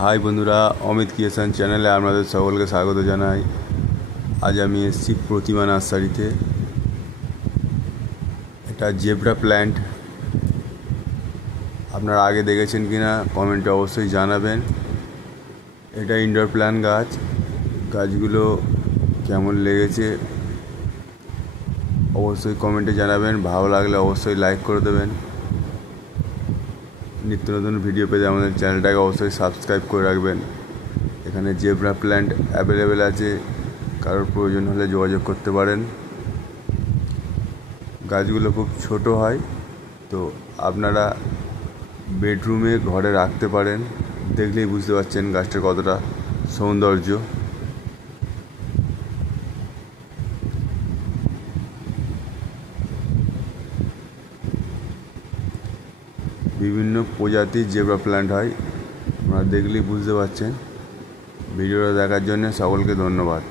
High বন্ধুরা, Amit creation চ্যানেলে আপনাদের সকলকে স্বাগত জানাই। আজ আমি এসেছি প্রতিমা নার্সারিতে। এটা জেব্রা প্ল্যান্ট, আপনারা আগে দেখেছেন কি না কমেন্টে অবশ্যই জানাবেন। এটা ইনডোর প্ল্যান্ট গাছ। গাছগুলো কেমন লেগেছে অবশ্যই কমেন্টে জানাবেন। ভালো লাগলে অবশ্যই লাইক করে দেবেন। নিত্য নতুন ভিডিও পেতে আমাদের চ্যানেলটাকে অবশ্যই সাবস্ক্রাইব করে রাখবেন। এখানে জেব্রা প্ল্যান্ট অ্যাভেলেবেল আছে, কারোর প্রয়োজন হলে যোগাযোগ করতে পারেন। গাছগুলো খুব ছোট হয়, তো আপনারা বেডরুমে ঘরে রাখতে পারেন। দেখলেই বুঝতে পারছেন গাছটার কতটা সৌন্দর্য। বিভিন্ন প্রজাতির জেব্রা প্ল্যান্ট হয়, আপনারা দেখলেই বুঝতে পারছেন। ভিডিওটা দেখার জন্য সকলকে ধন্যবাদ।